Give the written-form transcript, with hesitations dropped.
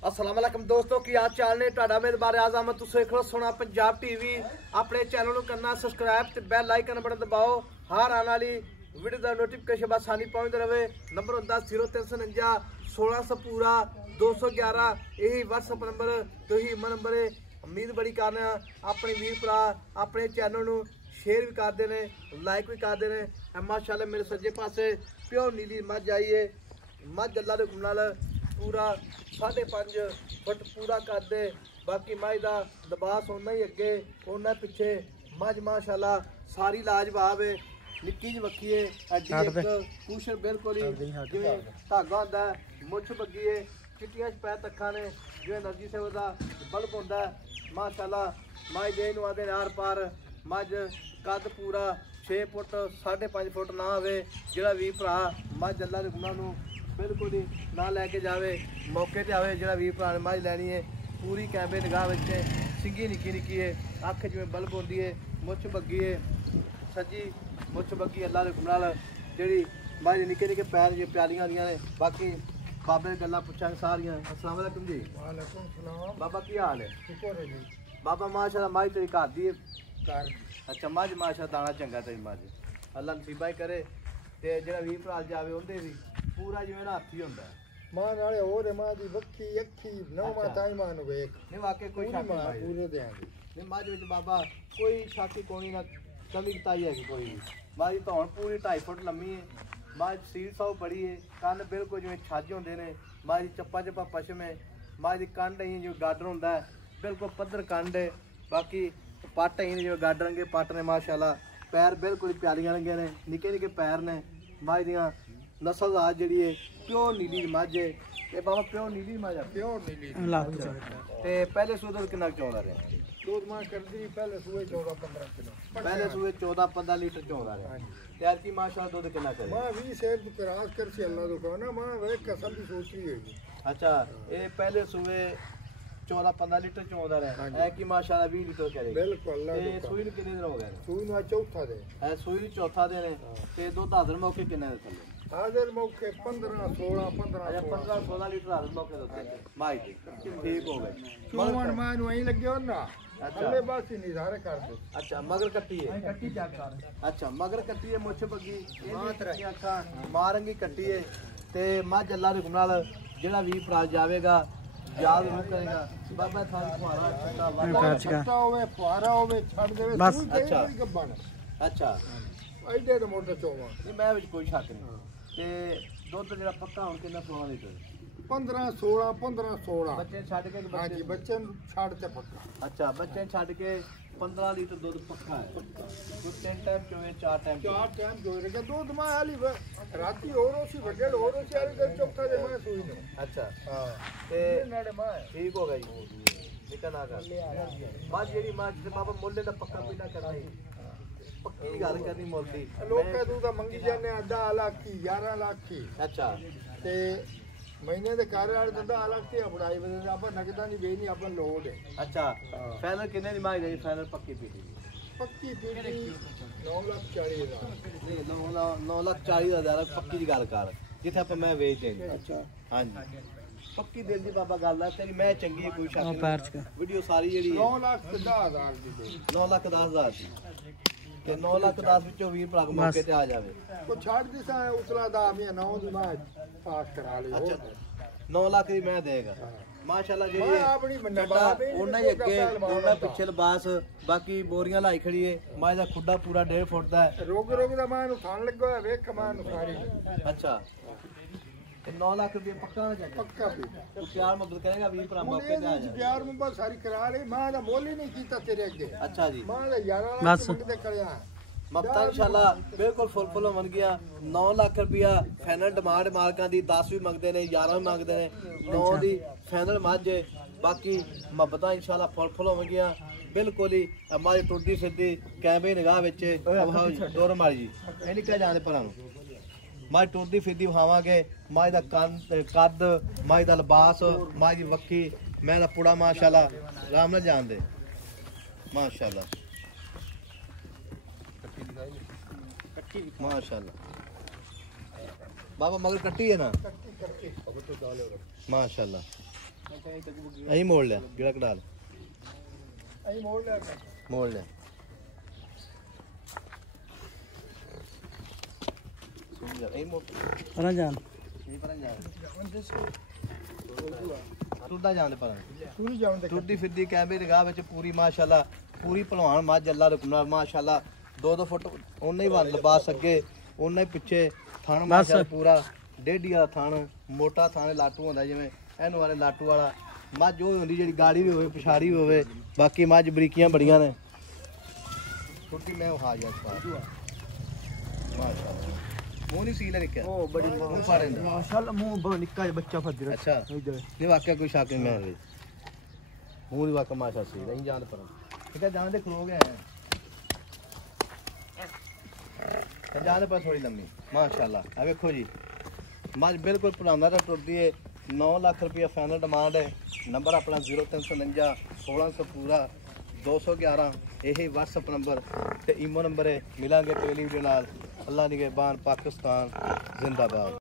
अस्सलाम वालेकुम दोस्तों की आज चाल ने ਤੁਹਾਡਾ ਮੇਜ਼ਬਾਨ ਆਜ਼ਮ ਤੁਸੀਂ ਦੇਖ ਰਹੇ ਸੋਨਾ ਪੰਜਾਬ ਟੀਵੀ ਆਪਣੇ ਚੈਨਲ ਨੂੰ ਕਰਨਾ ਸਬਸਕ੍ਰਾਈਬ ਤੇ ਬੈਲ ਆਈਕਨ ਬਟਨ ਦਬਾਓ ਹਰ ਆਉਣ ਵਾਲੀ ਵੀਡੀਓ ਦਾ ਨੋਟੀਫਿਕੇਸ਼ਨ ਬਾਅਦ ਸਾਨੀ ਪਹੁੰਚਦੇ ਰਹੇ ਨੰਬਰ ਹੁੰਦਾ 0349 1600 पूरा 211 यही WhatsApp नंबर तो ही नंबर है। उम्मीद बड़ी करने अपने वीर भरा अपने चैनल ਨੂੰ शेयर भी करते हैं लाइक भी करते हैं। माशाल्लाह मेरे सज्जे पासे प्योर नीली मझ आई है। मझ अल्लाह दे हुक्म नाल पूरा 5.5 फुट पूरा कर दे। बाकी मझ का लिबास उन्ना ही अगे उन्ना पिछे मझ माशाल्लाह सारी लाजवाब है। निक्की जी बक्की है अड्डी कुछ बिल्कुल ही जिवें धागा होंदा मुछ बग्गी है चिट्टियां पैर तक्खां ने जिवें एनर्जी से उसका बल्ब होंदा माशाल्लाह। मझ दे नूं आदे आर पार मझ कद पूरा 6 फुट 5.5 फुट ना होवे जिहड़ा वीर भरा मझ अल्लाह दे गुनाह नूं बिल्कुल ही ना लैके जावे मौके ते आवे जिहड़ा वीर भरा ने मझ लैनी है पूरी कैमरे निगाह विच सिंगी निक्की निक्की है अख जिवें बल्ब होंदी है मुछ बग्गी है सज्जी मुछ बग्गी अल्लाह दे हुक्म नाल जिहड़ी मझ निक्के निक्के पैर जे प्यालियां होंदियां ने। बाकी बाबे गल्लां पुछांगे सारियां। अस्सलाम वालेकुम जी। वालेकुम सलाम। बाबा की हाल है? शुक्र है जी। बाबा माशाल्लाह मझ तेरी घर दी कर अच्छा मझ माशाल्लाह दाना चंगा तेरी मझ अल्लाह नसीबा ही करे ते जेहड़ा वीर भरा जावे उहदे भी पूरा जिवें ना हाथी हुंदा मां नाले होरे मां दी वक्की अखी नौमा ताई मां नु वेख नहीं वाकई कोई शक नहीं पूरे देंगे नहीं मझ विच बाबा कोई शक कोई ना कमी ताई है कोई भी मझ तो हुण पूरी 2.5 फुट लम्मी है। मझ सील सौ बड़ी है कंन बिल्कुल जिवें छज होंदे ने मझ चप्पा चप्पा पशम है मझ दी कंड ही जो गाडर होंदा है बिल्कुल पद्धर कंड है। बाकी पट ही जो गाडरंगे पट ने माशाल्लाह पैर बिल्कुल प्यालियां लगे ने निक्के निक्के पैर ने मझ दियां नस्ल आ जिहड़ी है प्योर नीली मझ है ते बाबा प्योर नीली मझ है प्योर नीली ते पहले सूद कितना चौंदा रहा दूध मां करदी पहले सुबह 14-15 किलो पहले सूए 14-15 लीटर चौंदा रहा यार की माशाल्लाह दूध कितना करे मां 20 शेर तू करास कर सी अल्लाह तो कहना मां वे कसम भी सोची है। अच्छा ये पहले सूए 14-15 लीटर चौंदा रहा है कि माशाल्लाह 20 लीटर करे बिल्कुल अल्लाह ते सूई ਨੂੰ कितने दिन हो गए सूई नु चौथा दे है सूई ਨੂੰ चौथा दिन है ते दुध हाਜ਼ਰ मौके कितने दे थले हाजिर मौके 15-16 अच्छा 15-16 लीटर हाਜ਼र मौके दे माई ठीक हो गए चौवन मां नु ही लगे हो ना अल्ले बस ही निधारे कर दे। अच्छा मगर कट्टी है कट्टी चेक कर अच्छा मगर कट्टी है मुछ बग्गी ये अखा मारंगी कट्टी है ते मझ अल्लाह दे हुक्म नाल जेड़ा वीर भरा जावेगा याद नहीं करेगा बाबा था फुहारा छट्टा होवे फुहारा होवे छड़ देवे बस अच्छा गब्बन अच्छा एडे दे मोटे चौवा नहीं मैं विच कोई शक नहीं ते दुध जेड़ा पक्का हुन कितना 16 लीटर 15-16 बच्चे छड़ के हां जी बच्चे छड़ ते पक्का अच्छा बच्चे छड़ के 15 लीटर दूध पक्का है तो 3 टाइम चोवे 4 टाइम जो रखे दूध मां आली राती और ओसी बगेड़ और ओसी आली दे चौथा दे मैं सुई ने अच्छा हां ते नाड़े मां ठीक हो गई निकल आ कर मां जेडी मां ते बाबा मोले दा पक्का पीना करना है पक्की गल करनी मोलती लोग दूध मंगी जाने 10 लाख की 11 लाख की अच्छा ते महीने दे कार्य वाले तो 10 लाख की अपड़ाई बदे अपन नगदा नहीं बेनी अपन लोड है। अच्छा फाइनल कितने दी मांग रही फाइनल पक्की पीटी पक्की पीटी 9,40,000 नहीं 9,40,000 पक्की दी गल कर जिथे आप मैं वेच देंगे। अच्छा हां जी पक्की दिल दी बाबा गल है तेरी मैं चंगी है कोई शक नहीं वीडियो सारी जेडी 9,10,000 दी 9,10,000 ते 9,10,000 ਵਿੱਚੋਂ 20 ਭਰਾ ਮੌਕੇ ਤੇ ਆ ਜਾਵੇ ਉਹ ਛੱਡ ਦਿਸਾ ਉਤਲਾ ਦਾ ਮੈਂ 9 ਦੀ ਮੈਂ ਪਾਸ ਕਰਾ ਲਈ ਅੱਛਾ 9 ਲੱਖ ਦੀ ਮੈਂ ਦੇਗਾ ਮਾਸ਼ਾਅੱਲਾ ਜਿਹੜੀ ਮੈਂ ਆਪਣੀ ਮੰਨਾ ਬਾਪ ਉਹਨਾਂ ਹੀ ਅੱਗੇ ਉਹਨਾਂ ਪਿੱਛੇ ਲਿਬਾਸ ਬਾਕੀ ਬੋਰੀਆਂ ਲਾਈ ਖੜੀ ਏ ਮਾਂ ਦਾ ਖੁੱਡਾ ਪੂਰਾ 1.5 ਫੁੱਟ ਦਾ ਹੈ ਰੋਗ ਰੋਗ ਦਾ ਮਾਂ ਨੂੰ ਖਾਣ ਲੱਗਾ ਹੋਇਆ ਵੇਖ ਕਮਾਂ ਨੂੰ ਸਾਰੀ ਅੱਛਾ ਤੇ 9 ਲੱਖ ਰੁਪਏ ਪੱਕਾ ਨਾ ਚਾਹੀਦਾ ਪੱਕਾ ਵੀ ਤੂੰ ਪਿਆਰ ਮੁਹੱਬਤ ਕਰੇਗਾ 20 ਭਰਾ ਮੌਕੇ ਤੇ ਆ ਜਾ ਪਿਆਰ ਮੁਹੱਬਤ ਸਾਰੀ ਕਰਾ ਲਈ ਮਾਂ ਦਾ ਮੁੱਲ ਹੀ ਨਹੀਂ ਕੀਤਾ ਤੇਰੇ ਅੱਗੇ ਅੱਛਾ ਜੀ ਮਾਂ ਦਾ 11 ਲੱਖ ਮੰਗਦੇ ਕਰਿਆ ਮਫਤਾ ਇਨਸ਼ਾਅੱਲਾ ਬਿਲਕੁਲ ਫੁੱਲ ਹੋਣ ਗਿਆ 9 ਲੱਖ ਰੁਪਿਆ ਫਾਈਨਲ ਡਿਮਾਂਡ ਮਾਲਕਾਂ ਦੀ 10 ਵੀ ਮੰਗਦੇ ਨੇ 11 ਵੀ ਮੰਗਦੇ ਨੇ 9 ਦੀ ਫਾਈਨਲ ਮੱਝ ਬਾਕੀ ਮੁਹੱਬਤਾਂ ਇਨਸ਼ਾਅੱਲਾ ਫੁੱਲ ਹੋਣ ਗਿਆ ਬਿਲਕੁਲ ਹੀ ਹਮਾਰੀ ਟੁੱਟੀ ਸਿੱਧੀ ਕੈਮਰੇ ਨਿਗਾਹ ਵਿੱਚ ਦੌਰ ਮਾਰੀ ਜੀ ਇਹ ਨਿਕਲ ਜਾਂਦੇ ਪਰਾਂ ਨੂੰ ਮਾਈ ਟੁੱਟੀ ਫਿਰਦੀ ਵਿਖਾਵਾਂਗੇ ਮਾਈ ਦਾ ਕੱਦ ਮਾਈ ਦਾ ਲਿਬਾਸ ਮਾਈ ਦੀ ਵੱਖੀ ਮੈਂ ਦਾ ਪੁੜਾ ਮਾਸ਼ਾਅੱਲਾ ਆਰਾਮ ਨਾਲ ਜਾਣਦੇ ਮਾਸ਼ਾਅੱਲਾ माशाल्लाह बाबा मगर कट्टी है ना माशाल्लाह ਅਸੀਂ ਮੋੜ ਲਿਆ ਜਿਹੜਾ ਕਢਾ ਲਿਆ ਅਸੀਂ ਮੋੜ ਲਿਆ ਮੋੜ ਲਿਆ ਇਹ ਮੋੜ ਪਰਾਂ ਜਾਣ ਇਹ ਪਰਾਂ ਜਾ ਤੁਰਦਾ ਜਾਂਦੇ ਪਰਾਂ ਪੂਰੀ ਜਾਣ ਦੇ ਟੁੱਟਦੀ ਫਿਰਦੀ ਕੈਮਰੇ ਦੀ ਗਾਹ ਵਿੱਚ ਪੂਰੀ ਮਾਸ਼ਾਅੱਲਾ ਪੂਰੀ ਭਲਵਾਨ ਮੱਝ ਅੱਲਾ ਰਕਮਾ ਮਾਸ਼ਾਅੱਲਾ 2-2 ਫੁੱਟ ਉਹਨੇ ਹੀ ਵਨ ਲਿਬਾਸ ਅੱਗੇ ਉਹਨੇ ਪਿੱਛੇ ਥਣ ਮਾਸ਼ਾਅੱਲਾ ਪੂਰਾ ਡੇਢੀ ਵਾਲਾ ਥਣ ਮੋਟਾ ਥਣ ਲਾਟੂ ਹੁੰਦਾ ਜਿਵੇਂ ਇਹਨੂੰ ਵਾਲੇ ਲਾਟੂ ਵਾਲਾ ਮੱਝ ਉਹ ਹੁੰਦੀ ਜਿਹੜੀ ਗਾੜੀ ਵੀ ਹੋਵੇ ਪਿਛਾੜੀ ਵੀ ਹੋਵੇ ਬਾਕੀ ਮੱਝ ਬਰੀਕੀਆਂ ਬੜੀਆਂ ਨੇ ਟੁੱਟੀ ਮੈਂ ਉਹ ਯਾਰ ਮਾਸ਼ਾਅੱਲਾ ਮੂੰਹ ਨਹੀਂ ਸੀ ਲਿਆ ਉਹ ਬੜੀ ਮੂੰਹ ਫਾੜੇ ਦਾ ਮਾਸ਼ਾਅੱਲਾ ਮੂੰਹ ਬਹੁਤ ਨਿੱਕਾ ਜਿਹਾ ਬੱਚਾ ਫੱਜ ਰਿਹਾ ਅੱਛਾ ਨਹੀਂ ਵਾਕਿਆ ਕੋਈ ਸ਼ੱਕ ਨਹੀਂ ਮੈਂ ਮੂੰਹ ਦੀ ਵਾਕਿਆ ਮਾਸ਼ਾ ਸੀ ਨਹੀਂ ਜਾਣ ਪਰ ਠੀਕ ਹੈ ਜਾਣ ਦੇ ਖਲੋ ਗਏ ਹੈ ਜਾਣ ਦੇ ਪਰ ਥੋੜੀ ਲੰਮੀ ਮਾਸ਼ਾਅੱਲਾ ਆ ਵੇਖੋ ਜੀ ਮੱਝ ਬਿਲਕੁਲ ਪੁਰਾਣਾ ਤਾਂ ਟੁੱਟਦੀ ਹੈ 9 ਲੱਖ ਰੁਪਏ ਫਾਈਨਲ ਡਿਮਾਂਡ ਹੈ ਨੰਬਰ ਆਪਣਾ 0349 1600 ਪੂਰਾ 211 ਇਹ WhatsApp ਨੰਬਰ ਤੇ ਈਮੋ ਨੰਬਰ ਹੈ ਮਿਲਾਂਗੇ ਪਹਿਲੀ ਵੀਡੀਓ ਨਾਲ ਅੱਲਾ ਨਿਗਹਿਬਾਨ ਪਾਕਿਸਤਾਨ ਜ਼ਿੰਦਾਬਾਦ